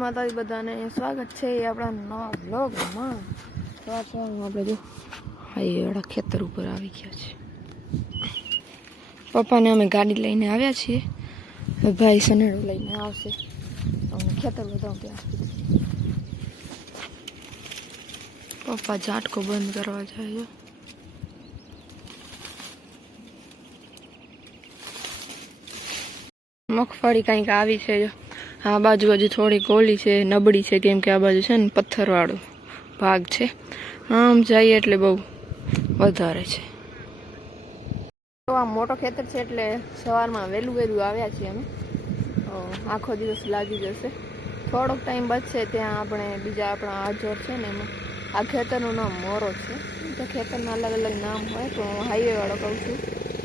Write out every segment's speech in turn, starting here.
માતાજી બધાને સ્વાગત છે આપણા નવા બ્લોગમાં સવાર સવારમાં આપણે જો હાઈવાળા ખેતર ઉપર આવી ગયા છે. પપ્પાને અમે ગાડી લઈને આવ્યા છીએ. ભાઈ સનેડું લઈને આવશે. અમને ખેતર બતાવું ત્યાં પપ્પા ઝાટકો બંધ કરવા જાય મગફળી કંઈક આવી છે જો. આ બાજુ હજુ થોડી ગોલી છે, નબળી છે, કેમ કે આ બાજુ છે ને પથ્થરવાળો ભાગ છે. આમ જઈએ એટલે બહુ વધારે છે. તો આ મોટો ખેતર છે એટલે સવારમાં વહેલું વહેલું આવ્યા છીએ અમે. આખો દિવસ લાગી જશે. થોડોક ટાઈમ બચશે ત્યાં આપણે બીજા આપણા આજોર છે ને એમાં. આ ખેતરનું નામ મોરો છે. તો ખેતરના અલગ અલગ નામ હોય, તો હું હાઈવેવાળો કહું છું.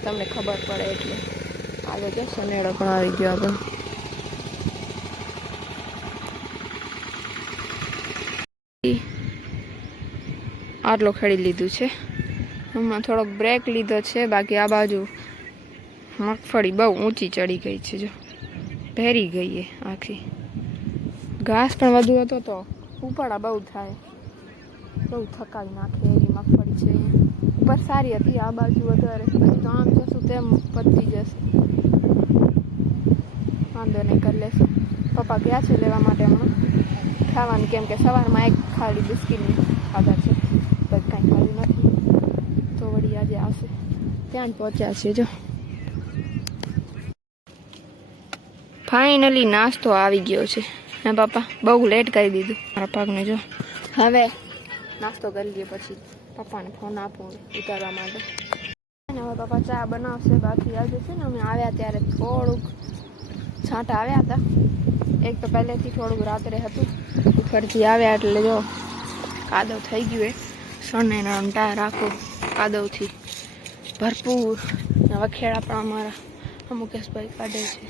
તમને ખબર પડે એટલે. આગળ જો સનેડો પણ આવી ગયો આપણો. આટલો ખેડી લીધું છે. એમાં થોડોક બ્રેક લીધો છે, બાકી આ બાજુ મગફળી બહુ ઊંચી ચડી ગઈ છે જો. પહેરી ગઈ એ આખી. ઘાસ પણ વધુ હતો તો ઉપાડા બહુ થાય. બહુ થકાવી નાખે એવી મગફળી છે. ઉપર સારી હતી, આ બાજુ વધારે. તો આમ જશું તેમ પતી જશે. વાંધો નહીં, કરી લેશું. પપ્પા ગયા છે લેવા માટે હમણાં? ખાવાનું, કેમ કે સવારમાં એક ખાલી બિસ્કીટની ખાધા છે. બસ કાંઈ ખાલી નથી. તો વળી આજે આવશે. ત્યાં જ પહોંચ્યા છે જો. ફાઇનલી નાસ્તો આવી ગયો છે. હા પાપા બહુ લેટ કરી દીધું. મારા પાકને, જો. હવે નાસ્તો કરી લઈએ પછી પપ્પાને ફોન આપો ઉતારવા માટે. હવે પપ્પા ચા બનાવશે. બાકી આજે છે ને અમે આવ્યા ત્યારે થોડુંક છાંટા આવ્યા હતા. એક તો પહેલેથી થોડુંક રાત્રે હતું, ઉપરથી આવ્યા એટલે જો કાદવ થઈ ગયું એ. સને ટાયર આખું કાદવથી ભરપૂર. વખેડા પણ અમારા મુકેશભાઈ કાઢે છે.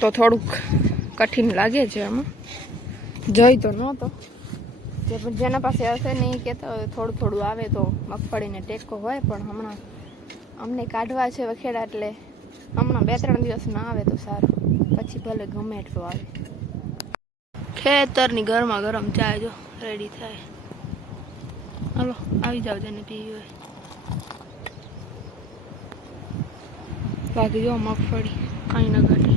તો થોડુંક કઠિન લાગે છે આમાં. જોઈ તો નહોતો. જે પણ જેના પાસે હશે નહીં કહેતા હોય થોડું થોડું આવે તો મગફળીને ટેકો હોય, પણ હમણાં અમને કાઢવા છે વખેડા એટલે હમણાં બે ત્રણ દિવસ ના આવે તો સારું. પછી ભલે ગમે એટલું આવે. ખેતરની ગરમા ગરમ ચા જો રેડી થાય. હાલો, આવી જાવ જેને પીવી હોય. બાકી જો મગફળી કઈ ના ઘટે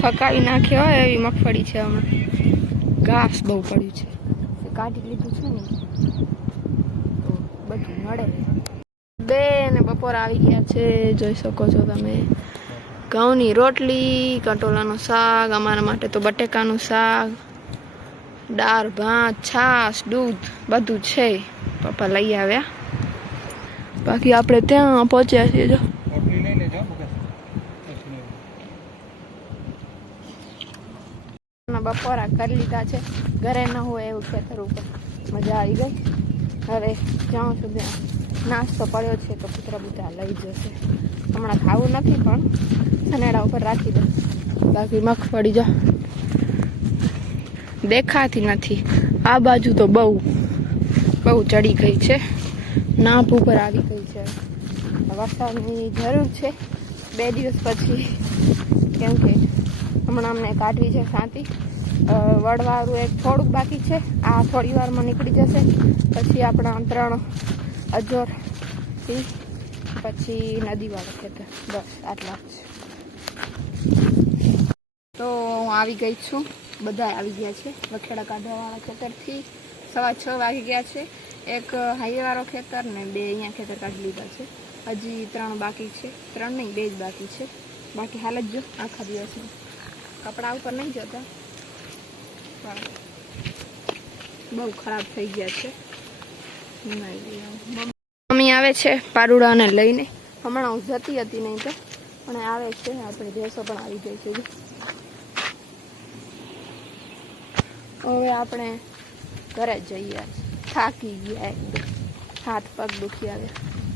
થકાવી નાખ્યો હોય એવી મગફળી છે હમણાં. ઘાસ બહુ પડ્યું છે. કાઢી લીધું છે ને? બધું મળે. બે ને બપોર આવી ગયા છે જોઈ શકો છો તમે. ઘઉંની રોટલી કટોલાનું શાક અમારા માટે તો બટેકાનું શાક દાળ ભાત છાશ દૂધ બધું છે. પપ્પા લઈ આવ્યા. બાકી આપણે ત્યાં પહોંચ્યા છીએ જો. બપોરા કરી લીધા છે. ઘરે ન હોય એવું ખેતર ઉપર. મજા આવી ગઈ. હવે જ્યાં સુધી નાસ્તો પડ્યો છે તો કૂતરા બધા લઈ જશે. હમણાં ખાવું નથી પણ સનેડા ઉપર રાખી દઉં. બાકી મગફળી જો. દેખાતી નથી. આ બાજુ તો બહુ બહુ ચડી ગઈ છે. નાપ ઉપર આવી ગઈ છે. વરસાદની જરૂર છે. બે દિવસ પછી, કેમ કે હમણાં અમને કાઢવી છે શાંતિ અ, વડવાળું એક થોડુંક બાકી છે. આ થોડી વારમાં નીકળી જશે. પછી આપણા ત્રણ અજોરથી પછી નદીવાળો ખેતર. બસ આટલા જ. તો હું આવી ગઈ છું. બધા આવી ગયા છે. વખેડા કાઢવાવાળા ખેતરથી સવા છ વાગી ગયા છે. એક હાઈવેવાળો ખેતર ને બે અહીંયા ખેતર કાઢી લીધા છે. હજી ત્રણ બાકી છે. ત્રણ નહીં બે જ બાકી છે. બાકી હાલ જ જો. આખા દિવસમાં કપડાં ઉપર નહીં જતા. બહુ ખરાબ થઈ ગયા છે. મમ્મી આવે છે પારુડાને લઈને. હમણાં હું જતી હતી નહીં તો પણ આવે છે આપણી ભેંસો પણ આવી ગઈ છે. હવે આપણે ઘરે જઈએ. થાકી ગયા. હાથ પગ દુખી આવ્યા.